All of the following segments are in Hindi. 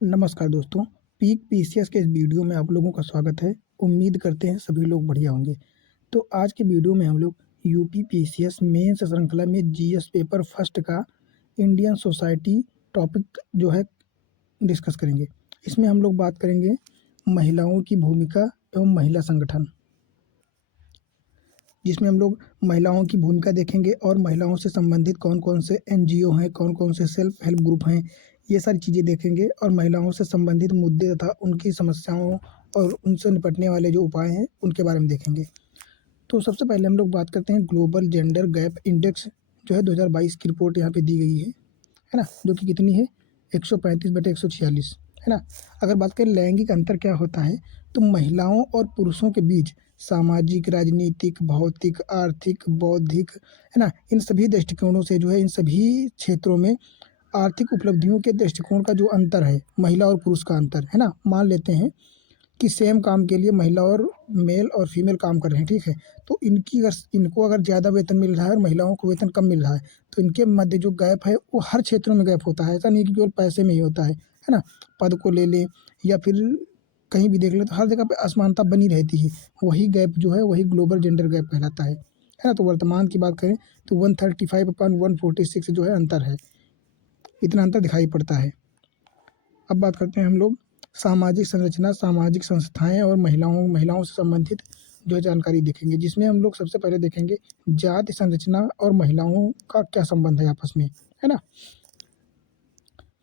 नमस्कार दोस्तों, पीक पीसीएस के इस वीडियो में आप लोगों का स्वागत है। उम्मीद करते हैं सभी लोग बढ़िया होंगे। तो आज के वीडियो में हम लोग यूपी पीसीएस मेंस श्रृंखला में जीएस पेपर फर्स्ट का इंडियन सोसाइटी टॉपिक जो है डिस्कस करेंगे। इसमें हम लोग बात करेंगे महिलाओं की भूमिका एवं महिला संगठन, जिसमें हम लोग महिलाओं की भूमिका देखेंगे और महिलाओं से संबंधित कौन-कौन से एनजीओ हैं, कौन-कौन से सेल्फ हेल्प ग्रुप हैं, ये सारी चीज़ें देखेंगे और महिलाओं से संबंधित मुद्दे तथा उनकी समस्याओं और उनसे निपटने वाले जो उपाय हैं, उनके बारे में देखेंगे। तो सबसे पहले हम लोग बात करते हैं ग्लोबल जेंडर गैप इंडेक्स जो है 2022 की रिपोर्ट यहाँ पे दी गई है ना? जो कि कितनी है 135/146 है ना? अगर बात करें लैंगिक अंतर क्या होता है, तो महिलाओं और पुरुषों के बीच सामाजिक, राजनीतिक, भौतिक, आर्थिक, बौद्धिक है ना? इन सभी दृष्टिकोणों से जो है इन सभी क्षेत्रों में आर्थिक उपलब्धियों के दृष्टिकोण का जो अंतर है, महिला और पुरुष का अंतर है ना? मान लेते हैं कि सेम काम के लिए महिला और मेल और फीमेल काम कर रहे हैं, ठीक है? तो इनको अगर ज़्यादा वेतन मिल रहा है और महिलाओं को वेतन कम मिल रहा है, तो इनके मध्य जो गैप है वो हर क्षेत्रों में गैप होता है। ऐसा नहीं कि केवल पैसे में ही होता है ना? पद को ले लें या फिर कहीं भी देख लें तो हर जगह पे असमानता बनी रहती है। वही गैप जो है वही ग्लोबल जेंडर गैप कहलाता है ना? तो वर्तमान की बात करें तो 135/146 जो है अंतर है, इतना अंतर दिखाई पड़ता है। अब बात करते हैं हम लोग सामाजिक संरचना, सामाजिक संस्थाएँ और महिलाओं से संबंधित जो है जानकारी देखेंगे, जिसमें हम लोग सबसे पहले देखेंगे जाति संरचना और महिलाओं का क्या संबंध है आपस में, है ना?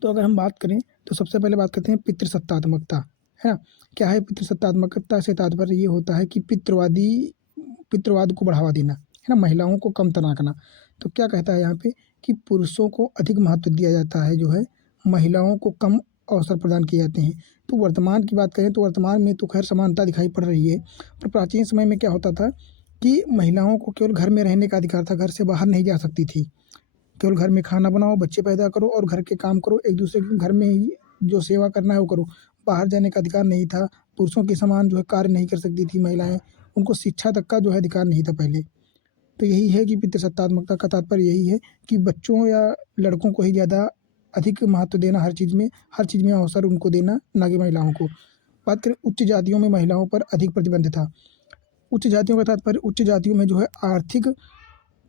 तो अगर हम बात करें तो सबसे पहले बात करते हैं पितृसत्तात्मकता, है ना? क्या है पितृसत्तात्मकता से तात्पर्य ये होता है कि पितृवाद को बढ़ावा देना, है ना? महिलाओं को कम आंकना। तो क्या कहता है यहाँ पे कि पुरुषों को अधिक महत्व दिया जाता है जो है, महिलाओं को कम अवसर प्रदान किए जाते हैं। तो वर्तमान की बात करें तो वर्तमान में तो खैर समानता दिखाई पड़ रही है, पर प्राचीन समय में क्या होता था कि महिलाओं को केवल घर में रहने का अधिकार था, घर से बाहर नहीं जा सकती थी। केवल घर में खाना बनाओ, बच्चे पैदा करो और घर के काम करो, एक-दूसरे के घर में ही जो सेवा करना है वो करो। बाहर जाने का अधिकार नहीं था, पुरुषों के समान जो है कार्य नहीं कर सकती थी महिलाएँ, उनको शिक्षा तक का जो है अधिकार नहीं था पहले। तो यही है कि पितृसत्तात्मकता का तात्पर्य यही है कि बच्चों या लड़कों को ही ज़्यादा अधिक महत्व देना हर चीज़ में अवसर उनको देना, ना कि महिलाओं को। बात करें उच्च जातियों में महिलाओं पर अधिक प्रतिबंध था। उच्च जातियों का तात्पर्य उच्च जातियों में जो है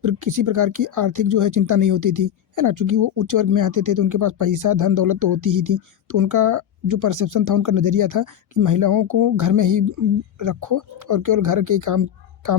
किसी प्रकार की आर्थिक जो है चिंता नहीं होती थी, है ना? चूँकि वो उच्च वर्ग में आते थे तो उनके पास पैसा, धन दौलत तो होती ही थी। तो उनका जो परसेप्शन था, उनका नज़रिया था कि महिलाओं को घर में ही रखो और केवल घर के काम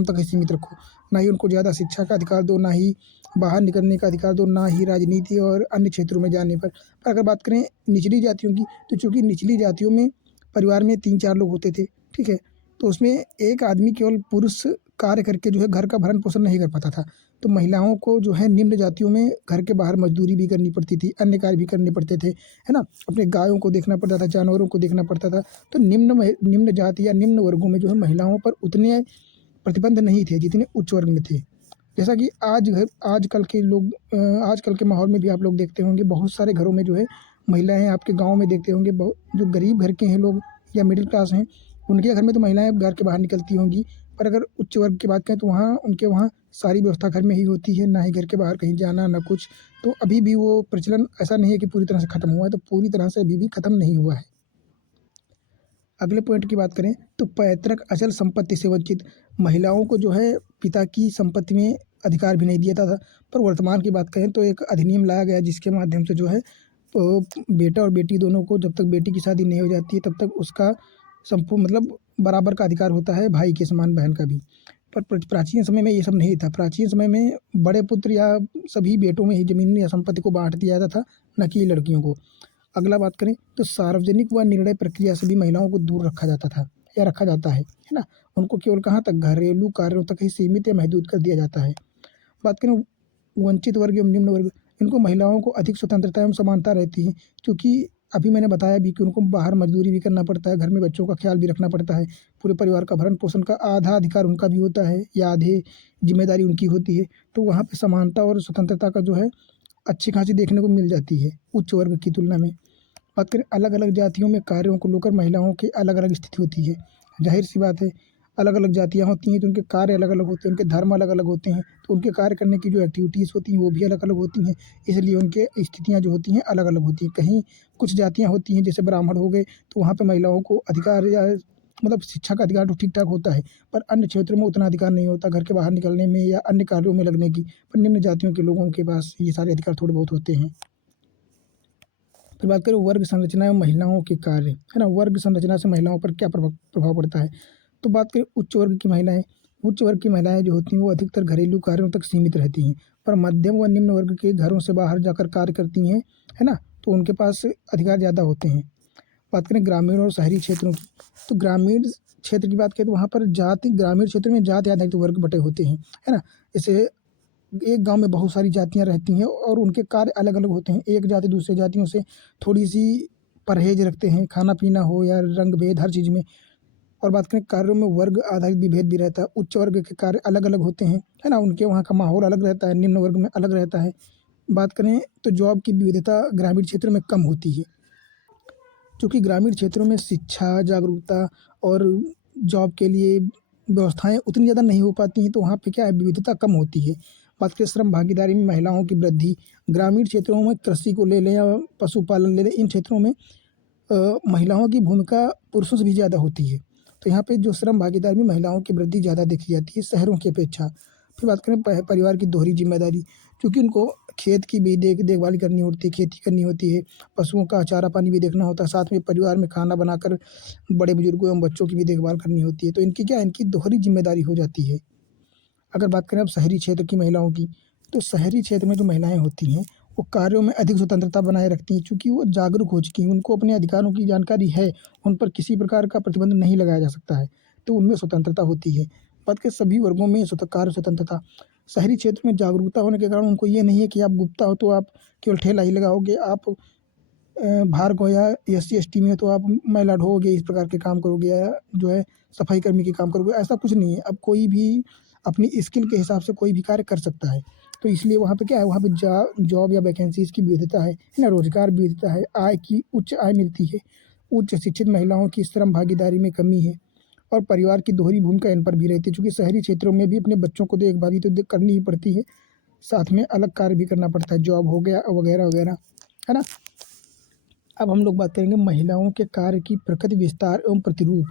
तक ही सीमित रखो। ना ही उनको ज़्यादा शिक्षा का अधिकार दो, ना ही बाहर निकलने का अधिकार दो, ना ही राजनीति और अन्य क्षेत्रों में जाने पर। अगर बात करें निचली जातियों की, तो चूँकि निचली जातियों में परिवार में 3-4 लोग होते थे, ठीक है? तो उसमें एक आदमी केवल पुरुष कार्य करके जो है घर का भरण-पोषण नहीं कर पाता था। तो महिलाओं को जो है निम्न जातियों में घर के बाहर मजदूरी भी करनी पड़ती थी, अन्य कार्य भी करने पड़ते थे, है ना? अपने गायों को देखना पड़ता था, जानवरों को देखना पड़ता था। तो निम्न जाति या निम्न वर्गों में जो है महिलाओं पर उतने प्रतिबंध नहीं थे जितने उच्च वर्ग में थे। जैसा कि आजकल के लोग आजकल के माहौल में भी आप लोग देखते होंगे, बहुत सारे घरों में जो है महिलाएँ आपके गाँव में देखते होंगे, जो गरीब घर के हैं लोग या मिडिल क्लास हैं, उनके घर में तो महिलाएँ घर के बाहर निकलती होंगी। पर अगर उच्च वर्ग की बात करें तो उनके वहाँ सारी व्यवस्था घर में ही होती है, ना ही घर के बाहर कहीं जाना, ना कुछ। तो अभी भी वो प्रचलन ऐसा नहीं है कि पूरी तरह से खत्म हुआ है, तो पूरी तरह से अभी भी खत्म नहीं हुआ है। अगले पॉइंट की बात करें तो पैतृक अचल संपत्ति से वंचित महिलाओं को जो है पिता की संपत्ति में अधिकार भी नहीं दिया था। पर वर्तमान की बात करें तो एक अधिनियम लाया गया जिसके माध्यम से जो है बेटा और बेटी दोनों को, जब तक बेटी की शादी नहीं हो जाती है तब तक उसका संपूर्ण मतलब बराबर का अधिकार होता है, भाई के समान बहन का भी। पर प्राचीन समय में ये सब नहीं था। प्राचीन समय में बड़े पुत्र या सभी बेटों में ही ज़मीन या संपत्ति को बाँट दिया जाता था, न कि लड़कियों को। अगला बात करें तो सार्वजनिक व निर्णय प्रक्रिया से भी महिलाओं को दूर रखा जाता था या रखा जाता है ना? उनको केवल कहाँ तक घरेलू कार्यों तक ही सीमित या महदूद कर दिया जाता है। बात करें वंचित वर्ग एवं निम्न वर्ग, इनको महिलाओं को अधिक स्वतंत्रता एवं समानता रहती है, क्योंकि अभी मैंने बताया भी कि उनको बाहर मजदूरी भी करना पड़ता है, घर में बच्चों का ख्याल भी रखना पड़ता है, पूरे परिवार का भरण पोषण का आधा अधिकार उनका भी होता है या आधे जिम्मेदारी उनकी होती है। तो वहाँ पे समानता और स्वतंत्रता का जो है अच्छी खासी देखने को मिल जाती है उच्च वर्ग की तुलना में। बात करें अलग अलग जातियों में कार्यों को लेकर महिलाओं की अलग अलग स्थिति होती है। जाहिर सी बात है, अलग अलग जातियाँ होती हैं तो उनके कार्य अलग अलग होते हैं, उनके धर्म अलग अलग होते हैं, तो उनके कार्य करने की जो एक्टिविटीज़ होती हैं वो भी अलग अलग होती हैं, इसलिए उनके स्थितियाँ जो होती हैं अलग अलग होती हैं। कहीं कुछ जातियाँ होती हैं जैसे ब्राह्मण हो गए, तो वहाँ पे महिलाओं को अधिकार या मतलब शिक्षा का अधिकार तो ठीक ठाक होता है, पर अन्य क्षेत्रों में उतना अधिकार नहीं होता घर के बाहर निकलने में या अन्य कार्यों में लगने की। पर निम्न जातियों के लोगों के पास ये सारे अधिकार थोड़े बहुत होते हैं। फिर बात करें वर्ग संरचना एवं महिलाओं के कार्य, है ना। वर्ग संरचना से महिलाओं पर क्या प्रभाव प्रभाव पड़ता है। तो बात करें उच्च वर्ग की महिलाएं, उच्च वर्ग की महिलाएं जो होती हैं वो अधिकतर घरेलू कार्यों तक सीमित रहती हैं, पर मध्यम व निम्न वर्ग के घरों से बाहर जाकर कार्य करती हैं, है ना, तो उनके पास अधिकार ज़्यादा होते हैं। बात करें ग्रामीण और शहरी क्षेत्रों की, तो ग्रामीण क्षेत्र की बात करें तो वहाँ पर जाति, ग्रामीण क्षेत्र में जाति आधारित वर्ग बटे होते हैं, है ना। जैसे एक गांव में बहुत सारी जातियां रहती हैं और उनके कार्य अलग अलग होते हैं। एक जाति दूसरे जातियों से थोड़ी सी परहेज रखते हैं, खाना पीना हो या रंग भेद हर चीज़ में। और बात करें कार्यों में वर्ग आधारित विभेद भी रहता है। उच्च वर्ग के कार्य अलग अलग होते हैं, है ना, उनके वहाँ का माहौल अलग रहता है, निम्न वर्ग में अलग रहता है। बात करें तो जॉब की विविधता ग्रामीण क्षेत्र में कम होती है, क्योंकि ग्रामीण क्षेत्रों में शिक्षा, जागरूकता और जॉब के लिए व्यवस्थाएँ उतनी ज़्यादा नहीं हो पाती हैं, तो वहाँ पे क्या है, विविधता कम होती है। बात करें श्रम भागीदारी में महिलाओं की वृद्धि, ग्रामीण क्षेत्रों में कृषि को ले लें या पशुपालन ले लें, इन क्षेत्रों में महिलाओं की भूमिका पुरुषों से भी ज़्यादा होती है। तो यहाँ पे जो श्रम भागीदारी में महिलाओं की वृद्धि ज़्यादा देखी जाती है शहरों की अपेक्षा। फिर बात करें परिवार की दोहरी जिम्मेदारी, क्योंकि उनको खेत की भी देखभाल करनी होती है, खेती करनी होती है, पशुओं का चारा पानी भी देखना होता है, साथ में परिवार में खाना बनाकर बड़े बुजुर्गों एवं बच्चों की भी देखभाल करनी होती है। तो इनकी क्या है, इनकी दोहरी जिम्मेदारी हो जाती है। अगर बात करें अब शहरी क्षेत्र की महिलाओं की, तो शहरी क्षेत्र में जो महिलाएं होती हैं वो कार्यों में अधिक स्वतंत्रता बनाए रखती हैं, चूँकि वो जागरूक हो चुकी हैं, उनको अपने अधिकारों की जानकारी है, उन पर किसी प्रकार का प्रतिबंध नहीं लगाया जा सकता है, तो उनमें स्वतंत्रता होती है। बात करें सभी वर्गों में कार्य स्वतंत्रता, शहरी क्षेत्र में जागरूकता होने के कारण उनको ये नहीं है कि आप गुप्ता हो तो आप केवल ठेला ही लगाओगे, आप भार्ग हो या SC ST में तो आप महिला ढोओगे, इस प्रकार के काम करोगे या जो है सफाई कर्मी के काम करोगे, ऐसा कुछ नहीं है। अब कोई भी अपनी स्किल के हिसाब से कोई भी कार्य कर सकता है, तो इसलिए वहाँ पे क्या है, वहाँ पे जॉब या वैकेंसीज़ की विविधता है ना, रोज़गार विविधता है, आय की उच्च आय मिलती है, उच्च शिक्षित महिलाओं की श्रम भागीदारी में कमी है और परिवार की दोहरी भूमिका इन पर भी रहती है, चूँकि शहरी क्षेत्रों में भी अपने बच्चों को देखभाली तो करनी ही पड़ती है, साथ में अलग कार्य भी करना पड़ता है, जॉब हो गया वगैरह वगैरह, है ना। अब हम लोग बात करेंगे महिलाओं के कार्य की प्रकृति, विस्तार एवं प्रतिरूप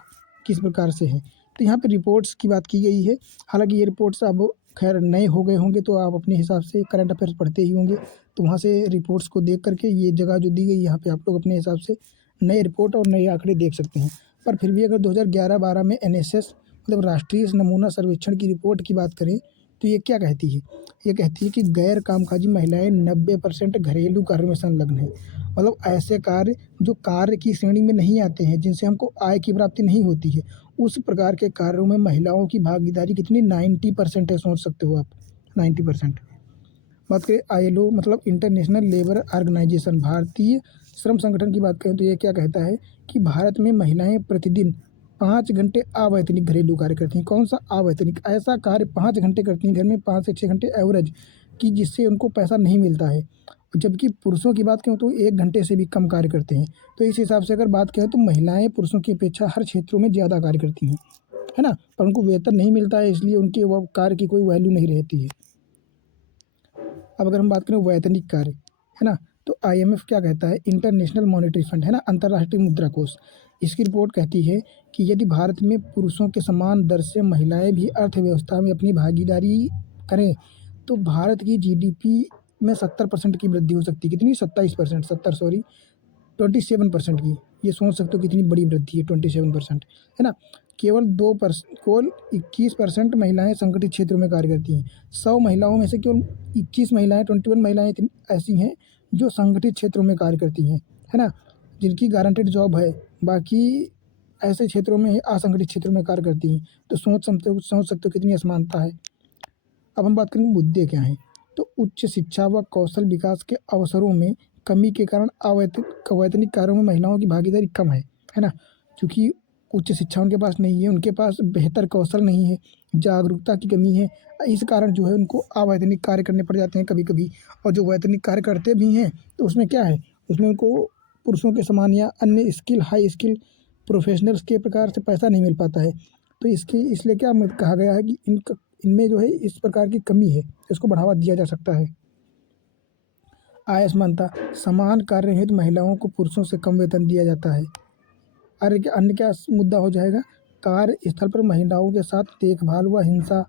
किस प्रकार से है। तो यहाँ पे रिपोर्ट्स की बात की गई है। हालांकि ये रिपोर्ट्स अब खैर नए हो गए होंगे, तो आप अपने हिसाब से करंट अफेयर्स पढ़ते ही होंगे, तो वहाँ से रिपोर्ट्स को देख करके ये जगह जो दी गई यहाँ पे आप लोग अपने हिसाब से नए रिपोर्ट और नए आंकड़े देख सकते हैं। पर फिर भी अगर 2011-12 में NSS मतलब राष्ट्रीय नमूना सर्वेक्षण की रिपोर्ट की बात करें तो ये क्या कहती है, ये कहती है कि गैर कामकाजी महिलाएं 90% घरेलू कार्य में संलग्न हैं। मतलब ऐसे कार्य जो कार्य की श्रेणी में नहीं आते हैं, जिनसे हमको आय की प्राप्ति नहीं होती है, उस प्रकार के कार्यों में महिलाओं की भागीदारी कितनी 90% है, सोच सकते हो आप 90%। बात करें ILO मतलब इंटरनेशनल लेबर ऑर्गेनाइजेशन, भारतीय श्रम संगठन की बात करें तो ये क्या कहता है कि भारत में महिलाएं प्रतिदिन 5 घंटे अवैतनिक घरेलू कार्य करती हैं। कौन सा अवैतनिक, ऐसा कार्य 5 घंटे करती हैं घर में, 5 से 6 घंटे एवरेज, कि जिससे उनको पैसा नहीं मिलता है। जबकि पुरुषों की बात करें तो 1 घंटे से भी कम कार्य करते हैं। तो इस हिसाब से अगर बात करें तो महिलाएं पुरुषों की अपेक्षा हर क्षेत्रों में ज़्यादा कार्य करती हैं, है ना, पर उनको वेतन नहीं मिलता है, इसलिए उनके वो कार्य की कोई वैल्यू नहीं रहती है। अब अगर हम बात करें वैतनिक कार्य, है ना, तो IMF क्या कहता है, इंटरनेशनल मॉनेटरी फंड, है ना, अंतर्राष्ट्रीय मुद्रा कोष, इसकी रिपोर्ट कहती है कि यदि भारत में पुरुषों के समान दर से महिलाएं भी अर्थव्यवस्था में अपनी भागीदारी करें तो भारत की GDP में 70% की वृद्धि हो सकती है। कितनी, 27%, 70 सॉरी 27% की। ये सोच सकते हो कितनी बड़ी वृद्धि है, 27%, है ना। केवल 21% महिलाएं संगठित क्षेत्रों में कार्य करती हैं। 100 महिलाओं में से केवल 21 महिलाएं, 21 महिलाएं ऐसी हैं जो संगठित क्षेत्रों में कार्य करती हैं, है ना, जिनकी गारंटेड जॉब है। बाकी ऐसे क्षेत्रों में असंगठित क्षेत्रों में कार्य करती हैं। तो सोच सकते हो कितनी असमानता है। अब हम बात करेंगे मुद्दे क्या हैं, तो उच्च शिक्षा व कौशल विकास के अवसरों में कमी के कारण अवैतनिक कार्यों में महिलाओं की भागीदारी कम है ना, क्योंकि उच्च शिक्षा उनके पास नहीं है, उनके पास बेहतर कौशल नहीं है, जागरूकता की कमी है, इस कारण जो है उनको अवैतनिक कार्य करने पड़ जाते हैं कभी कभी। और जो वैतनिक कार्य करते भी हैं तो उसमें क्या है, उसमें उनको पुरुषों के समान या अन्य स्किल हाई स्किल प्रोफेशनल्स के प्रकार से पैसा नहीं मिल पाता है। तो इसके इसलिए क्या कहा गया है कि इनमें जो है इस प्रकार की कमी है, इसको बढ़ावा दिया जा सकता है। आय समानता, समान कार्य हेतु महिलाओं को पुरुषों से कम वेतन दिया जाता है। अन्य क्या मुद्दा हो जाएगा, कार्यस्थल पर महिलाओं के साथ देखभाल व हिंसा,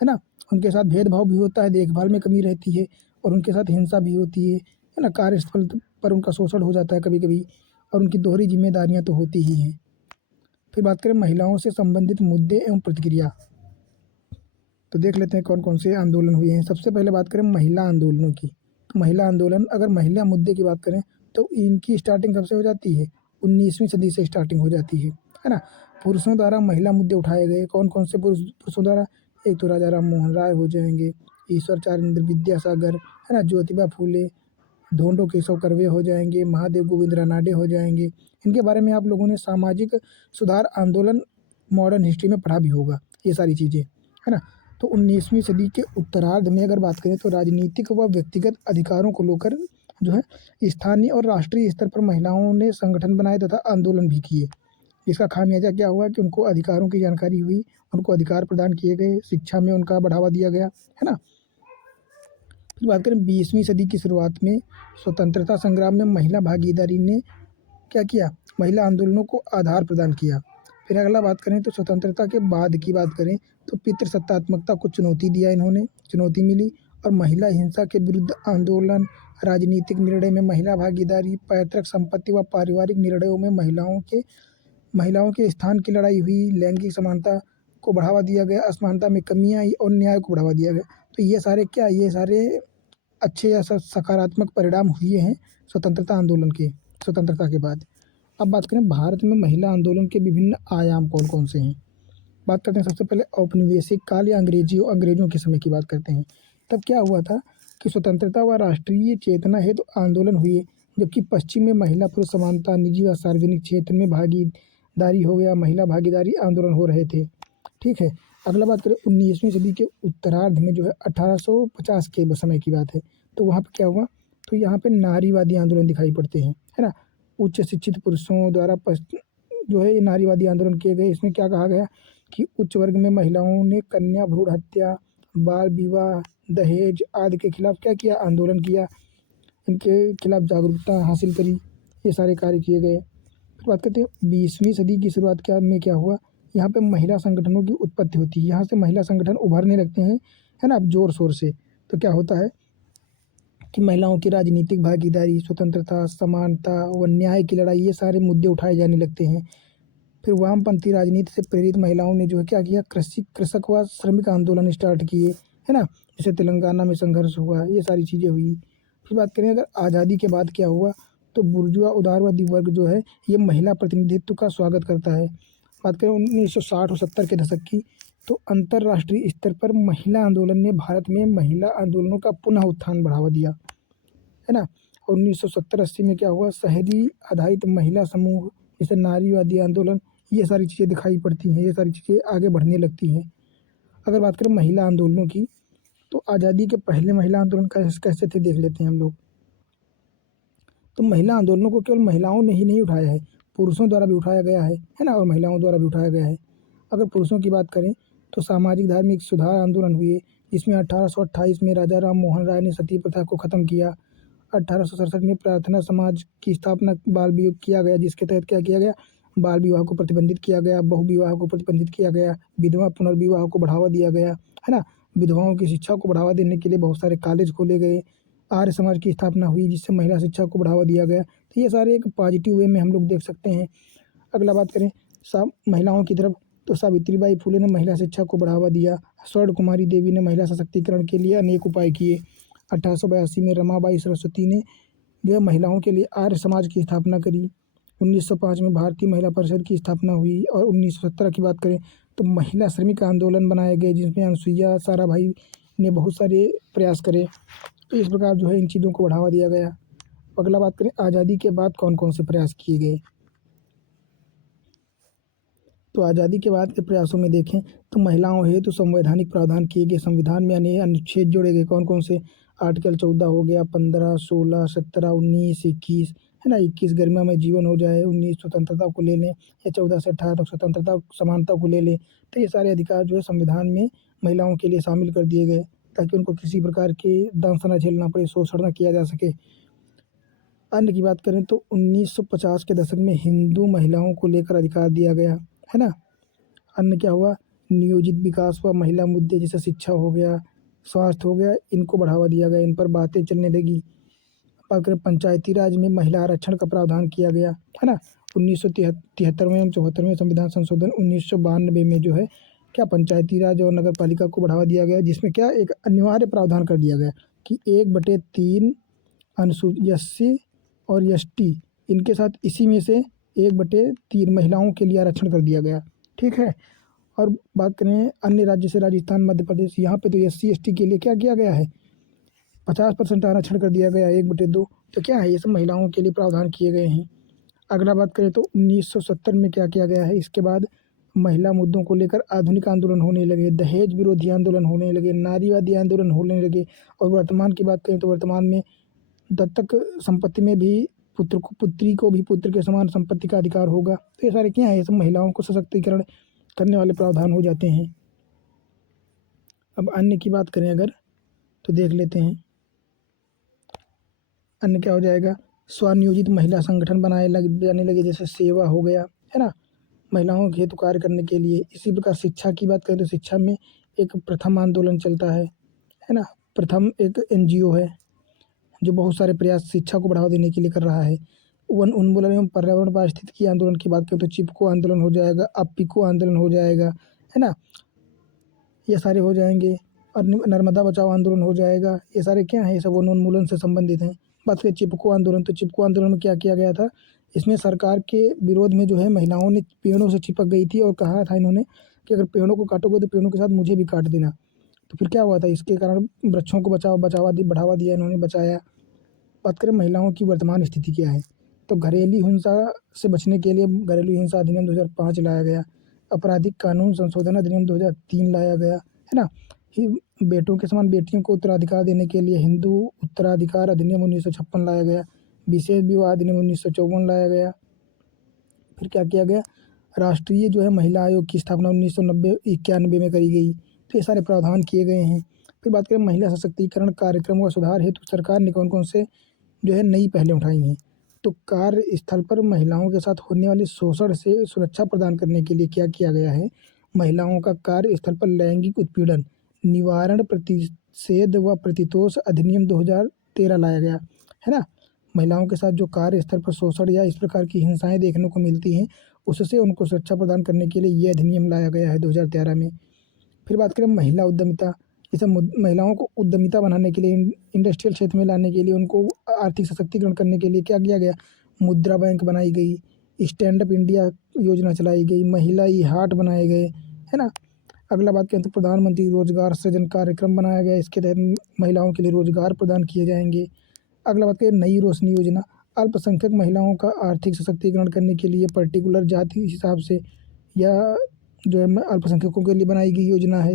है ना? उनके साथ भेदभाव भी होता है, देखभाल में कमी रहती है और उनके साथ हिंसा भी होती है ना? कार्यस्थल पर उनका शोषण हो जाता है कभी-कभी और उनकी दोहरी ज़िम्मेदारियाँ तो होती ही हैं। फिर बात करें महिलाओं से संबंधित मुद्दे एवं प्रतिक्रिया, तो देख लेते हैं कौन-कौन से आंदोलन हुए हैं। सबसे पहले बात करें महिला आंदोलनों की, तो महिला आंदोलन, अगर महिला मुद्दे की बात करें तो इनकी स्टार्टिंग कब से हो जाती है? 19वीं सदी से स्टार्टिंग हो जाती है ना? पुरुषों द्वारा महिला मुद्दे उठाए गए, कौन-कौन से पुरुषों द्वारा? एक तो राजा राम मोहन राय हो जाएँगे, ईश्वरचंद्र विद्यासागर, है ना? ज्योतिबा फूले, ढोंडो केशव कर्वे हो जाएँगे, महादेव गोविंद रानाडे हो जाएँगे। इनके बारे में आप लोगों ने सामाजिक सुधार आंदोलन मॉडर्न हिस्ट्री में पढ़ा भी होगा, ये सारी चीज़ें, है ना? तो 19वीं सदी के उत्तरार्ध में अगर बात करें तो राजनीतिक व व्यक्तिगत अधिकारों को लेकर जो है स्थानीय और राष्ट्रीय स्तर पर महिलाओं ने संगठन बनाए तथा आंदोलन भी किए। इसका खामियाजा क्या हुआ कि उनको अधिकारों की जानकारी हुई, उनको अधिकार प्रदान किए गए, शिक्षा में उनका बढ़ावा दिया गया, है ना? फिर बात करें 20वीं सदी की शुरुआत में स्वतंत्रता संग्राम में महिला भागीदारी ने क्या किया? महिला आंदोलनों को आधार प्रदान किया। फिर अगला बात करें तो स्वतंत्रता के बाद की बात करें तो पितृसत्तात्मकता को चुनौती दिया इन्होंने, चुनौती मिली और महिला हिंसा के विरुद्ध आंदोलन, राजनीतिक निर्णय में महिला भागीदारी, पैतृक संपत्ति व पारिवारिक निर्णयों में महिलाओं के स्थान की लड़ाई हुई, लैंगिक समानता को बढ़ावा दिया गया, असमानता में कमी आई और न्याय को बढ़ावा दिया गया। तो ये सारे अच्छे या सकारात्मक परिणाम हुए हैं स्वतंत्रता के बाद। अब बात करें भारत में महिला आंदोलन के विभिन्न आयाम कौन-कौन से हैं? बात करते हैं सबसे पहले औपनिवेशिक काल या अंग्रेजों के समय की बात करते हैं। तब क्या हुआ था कि स्वतंत्रता व राष्ट्रीय चेतना हेतु आंदोलन हुए, जबकि पश्चिम में महिला पुरुष समानता, निजी व सार्वजनिक क्षेत्र में भागीदारी हो गया, महिला भागीदारी आंदोलन हो रहे थे। ठीक है, अगला बात करें 19वीं सदी के उत्तरार्ध में जो है 1850 के समय की बात है, तो वहाँ पे क्या हुआ? तो यहाँ पे नारीवादी आंदोलन दिखाई पड़ते हैं, है ना? उच्च शिक्षित पुरुषों द्वारा जो है ये नारीवादी आंदोलन किए गए। इसमें क्या कहा गया कि उच्च वर्ग में महिलाओं ने कन्या भ्रूण हत्या, बाल विवाह, दहेज आदि के खिलाफ क्या किया? आंदोलन किया, इनके खिलाफ जागरूकता हासिल करी, ये सारे कार्य किए गए। फिर बात करते हैं 20वीं सदी की शुरुआत क्या हुआ? यहाँ पे महिला संगठनों की उत्पत्ति होती है, यहाँ से महिला संगठन उभरने लगते हैं, है ना? अब ज़ोर शोर से। तो क्या होता है कि महिलाओं की राजनीतिक भागीदारी, स्वतंत्रता, समानता व न्याय की लड़ाई, ये सारे मुद्दे उठाए जाने लगते हैं। फिर वामपंथी राजनीति से प्रेरित महिलाओं ने जो है क्या किया? कृषक व श्रमिक आंदोलन स्टार्ट किए, है ना? जैसे तेलंगाना में संघर्ष हुआ, ये सारी चीज़ें हुई। फिर बात करें अगर आज़ादी के बाद क्या हुआ, तो बुर्जुआ उदारवादी वर्ग जो है ये महिला प्रतिनिधित्व का स्वागत करता है। बात करें 1960 और 70 के दशक की, तो अंतर्राष्ट्रीय स्तर पर महिला आंदोलन ने भारत में महिला आंदोलनों का पुनः उत्थान बढ़ावा दिया, है ना? 1970-80 में क्या हुआ? शहरी आधारित महिला समूह जैसे नारीवादी आंदोलन, ये सारी चीज़ें दिखाई पड़ती हैं, ये सारी चीज़ें आगे बढ़ने लगती हैं। अगर बात करें महिला आंदोलनों की, तो आज़ादी के पहले महिला आंदोलन कैसे थे देख लेते हैं हम लोग। तो महिला आंदोलनों को केवल महिलाओं ने ही नहीं उठाया है, पुरुषों द्वारा भी उठाया गया है ना? और महिलाओं द्वारा भी उठाया गया है। अगर पुरुषों की बात करें तो सामाजिक धार्मिक सुधार आंदोलन हुए, जिसमें 1828 में राजा राम मोहन राय ने सती प्रथा को ख़त्म किया। 1867 में प्रार्थना समाज की स्थापना बाल विवाह किया गया, जिसके तहत क्या किया गया? बाल विवाह को प्रतिबंधित किया गया, बहु विवाह को प्रतिबंधित किया गया, विधवा पुनर्विवाह को बढ़ावा दिया गया, है ना? विधवाओं की शिक्षा को बढ़ावा देने के लिए बहुत सारे कॉलेज खोले गए, आर्य समाज की स्थापना हुई, जिससे महिला शिक्षा को बढ़ावा दिया गया। तो ये सारे एक पॉजिटिव वे में हम लोग देख सकते हैं। अगला बात करें महिलाओं की तरफ, तो सावित्रीबाई फुले ने महिला शिक्षा को बढ़ावा दिया। स्वर्ण कुमारी देवी ने महिला सशक्तिकरण के लिए अनेक उपाय किए। 1882 में रमाबाई सरस्वती ने जो है महिलाओं के लिए आर्य समाज की स्थापना करी। 1905 में भारतीय महिला परिषद की स्थापना हुई और 1917 की बात करें तो महिला श्रमिक आंदोलन बनाए गए, जिसमें अनुसुईया साराभाई ने बहुत सारे प्रयास करे। तो इस प्रकार जो है इन चीज़ों को बढ़ावा दिया गया। अगला बात करें आज़ादी के बाद कौन कौन से प्रयास किए गए, तो आज़ादी के बाद के प्रयासों में देखें तो महिलाओं हेतु संवैधानिक प्रावधान किए गए, संविधान में अनेक अनुच्छेद जोड़े गए। कौन कौन से? आर्टिकल 14 हो गया, 15, 16, 17, 19, 21, है ना, 21 गरिमामय जीवन हो जाए, 19 स्वतंत्रता को ले लें या 14 से 18 तक स्वतंत्रता समानता को ले लें। तो ये सारे अधिकार जो है संविधान में महिलाओं के लिए शामिल कर दिए गए, ताकि उनको किसी प्रकार के दंश ना झेलना पड़े, शोषण ना किया जा सके। अन्य की बात करें तो 1950 के दशक में हिंदू महिलाओं को लेकर अधिकार दिया गया, है ना। अन्य क्या हुआ, नियोजित विकास हुआ, महिला मुद्दे जैसे शिक्षा हो गया, स्वास्थ्य हो गया, इनको बढ़ावा दिया गया, इन पर बातें चलने लगी। बात करें पंचायती राज में महिला आरक्षण का प्रावधान किया गया, है ना। 1973वें एवं 74वें संविधान संशोधन 1992 में जो है क्या पंचायती राज और नगर पालिका को बढ़ावा दिया गया, जिसमें क्या एक अनिवार्य प्रावधान कर दिया गया कि 1/3 अनुसूचित एससी और एसटी, इनके साथ इसी में से 1/3 महिलाओं के लिए आरक्षण कर दिया गया, ठीक है। और बात करें अन्य राज्य से राजस्थान मध्य प्रदेश, यहाँ पे तो एससी एसटी के लिए क्या किया गया है, 50% आरक्षण कर दिया गया है, 1/2। तो क्या है, ये सब महिलाओं के लिए प्रावधान किए गए हैं। अगला बात करें तो 1970 में क्या किया गया है, इसके बाद महिला मुद्दों को लेकर आधुनिक आंदोलन होने लगे, दहेज विरोधी आंदोलन होने लगे, नारीवादी आंदोलन होने लगे। और वर्तमान की बात करें तो वर्तमान में दत्तक संपत्ति में भी पुत्री को भी पुत्र के समान संपत्ति का अधिकार होगा। तो ये सारे क्या है, ये सब महिलाओं को सशक्तिकरण करने वाले प्रावधान हो जाते हैं। अब अन्य की बात करें अगर, तो देख लेते हैं अन्य क्या हो जाएगा। स्वनियोजित महिला संगठन जाने लगे, जैसे सेवा हो गया, है ना, महिलाओं के हेतु कार्य करने के लिए। इसी प्रकार शिक्षा की बात करें तो शिक्षा में एक प्रथम आंदोलन चलता है ना। प्रथम एक एनजीओ है जो बहुत सारे प्रयास शिक्षा को बढ़ावा देने के लिए कर रहा है। वन उन्मूलन एवं पर्यावरण पारिस्थितिकी आंदोलन की बात करें तो चिपको आंदोलन हो जाएगा, अप्पिको आंदोलन हो जाएगा, है ना, ये सारे हो जाएंगे। और नर्मदा बचाओ आंदोलन हो जाएगा। ये सारे क्या हैं, ये सब वन उन्मूलन से संबंधित हैं। बात करें चिपको आंदोलन, तो चिपको आंदोलन में क्या किया गया था, इसमें सरकार के विरोध में जो है महिलाओं ने पेड़ों से चिपक गई थी और कहा था इन्होंने कि अगर पेड़ों को काटोगे तो पेड़ों के साथ मुझे भी काट देना। तो फिर क्या हुआ था, इसके कारण वृक्षों को बढ़ावा दिया इन्होंने, बचाया। बात करें महिलाओं की वर्तमान स्थिति क्या है, तो घरेलू हिंसा से बचने के लिए घरेलू हिंसा अधिनियम 2005 लाया गया, आपराधिक कानून संशोधन अधिनियम 2003 लाया गया, है ना। ही बेटों के समान बेटियों को उत्तराधिकार देने के लिए हिंदू उत्तराधिकार अधिनियम 1956 लाया गया, विशेष विवाह अधिनियम 1954 लाया गया। फिर क्या किया गया, राष्ट्रीय जो है महिला आयोग की स्थापना 1991 में करी गई। तो ये सारे प्रावधान किए गए हैं। फिर बात करें महिला सशक्तिकरण कार्यक्रमों व सुधार हेतु सरकार ने कौन कौन से जो है नई पहलें उठाई हैं। तो कार्यस्थल पर महिलाओं के साथ होने वाले शोषण से सुरक्षा प्रदान करने के लिए क्या किया गया है, महिलाओं का कार्यस्थल पर लैंगिक उत्पीड़न निवारण प्रतिषेध व प्रतितोष अधिनियम 2013 लाया गया, है ना। महिलाओं के साथ जो कार्यस्थल पर शोषण या इस प्रकार की हिंसाएं देखने को मिलती हैं, उससे उनको सुरक्षा प्रदान करने के लिए ये अधिनियम लाया गया है 2013 में। फिर बात करें महिला उद्यमिता, जैसे महिलाओं को उद्यमिता बनाने के लिए, इंडस्ट्रियल क्षेत्र में लाने के लिए, उनको आर्थिक सशक्तिकरण करने के लिए क्या किया गया, मुद्रा बैंक बनाई गई, स्टैंड अप इंडिया योजना चलाई गई, महिला ई हाट बनाए गए, है ना। अगला बात करें तो प्रधानमंत्री रोजगार सृजन कार्यक्रम बनाया गया, इसके तहत महिलाओं के लिए रोजगार प्रदान किए जाएंगे। अगला बात करें नई रोशनी योजना, अल्पसंख्यक महिलाओं का आर्थिक सशक्तिकरण करने के लिए पर्टिकुलर जाति हिसाब से या जो है अल्पसंख्यकों के लिए बनाई गई योजना है।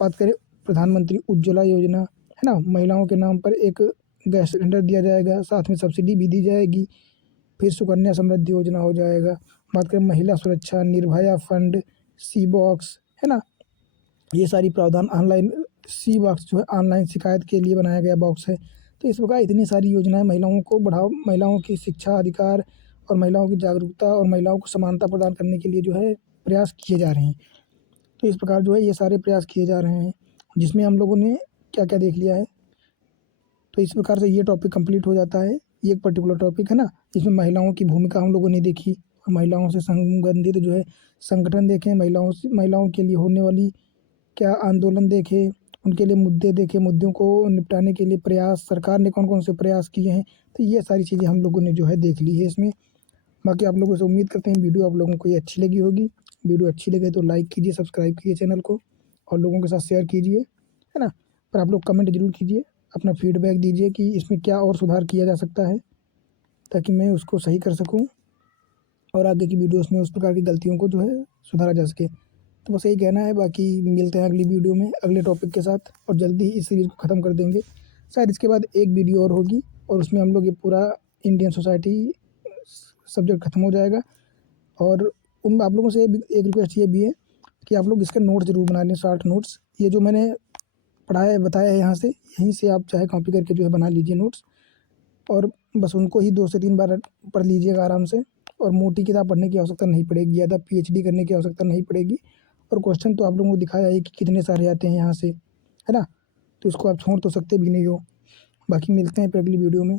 बात करें प्रधानमंत्री उज्ज्वला योजना, है ना, महिलाओं के नाम पर एक गैस सिलेंडर दिया जाएगा, साथ में सब्सिडी भी दी जाएगी। फिर सुकन्या समृद्धि योजना हो जाएगा। बात करें महिला सुरक्षा, निर्भया फंड, सी बॉक्स, है ना, ये सारी प्रावधान ऑनलाइन, सी बॉक्स जो है ऑनलाइन शिकायत के लिए बनाया गया बॉक्स है। तो इस प्रकार इतनी सारी योजनाएं महिलाओं को बढ़ावा, महिलाओं की शिक्षा अधिकार और महिलाओं की जागरूकता और महिलाओं को समानता प्रदान करने के लिए जो है प्रयास किए जा रहे हैं। तो इस प्रकार जो है ये सारे प्रयास किए जा रहे हैं, जिसमें हम लोगों ने क्या क्या देख लिया है। तो इस प्रकार से ये टॉपिक कंप्लीट हो जाता है। ये एक पर्टिकुलर टॉपिक है ना, जिसमें महिलाओं की भूमिका हम लोगों ने देखी, महिलाओं से संबंधित जो है संगठन देखें, महिलाओं के लिए होने वाली क्या आंदोलन देखे, उनके लिए मुद्दे देखे, मुद्दों को निपटाने के लिए प्रयास सरकार ने कौन कौन से प्रयास किए हैं। तो ये सारी चीज़ें हम लोगों ने जो है देख ली है इसमें। बाकी आप लोगों से उम्मीद करते हैं वीडियो आप लोगों को ये अच्छी लगी होगी। वीडियो अच्छी लगे तो लाइक कीजिए, सब्सक्राइब कीजिए चैनल को और लोगों के साथ शेयर कीजिए, है ना। पर आप लोग कमेंट जरूर कीजिए, अपना फीडबैक दीजिए कि इसमें क्या और सुधार किया जा सकता है, ताकि मैं उसको सही कर सकूँ और आगे की वीडियोस में उस प्रकार की गलतियों को जो है सुधारा जा सके। तो बस यही कहना है। बाकी मिलते हैं अगली वीडियो में अगले टॉपिक के साथ, और जल्दी ही इस सीरीज़ को ख़त्म कर देंगे। शायद इसके बाद एक वीडियो और होगी और उसमें हम लोग ये पूरा इंडियन सोसाइटी सब्जेक्ट ख़त्म हो जाएगा। और आप लोगों से एक रिक्वेस्ट ये भी है कि आप लोग इसके नोट्स ज़रूर बना लें, शॉर्ट नोट्स। ये जो मैंने पढ़ाया है बताया है यहाँ से, यहीं से आप चाहे कॉपी करके जो है बना लीजिए नोट्स, और बस उनको ही 2 से 3 बार पढ़ लीजिएगा आराम से। और मोटी किताब पढ़ने की आवश्यकता नहीं पड़ेगी, ज़्यादा पीएचडी करने की आवश्यकता नहीं पड़ेगी। और क्वेश्चन तो आप लोगों को दिखाया है कि कितने सारे आते हैं यहाँ से, है ना? तो इसको आप छोड़ तो सकते भी नहीं हो। बाकी मिलते हैं फिर अगली वीडियो में।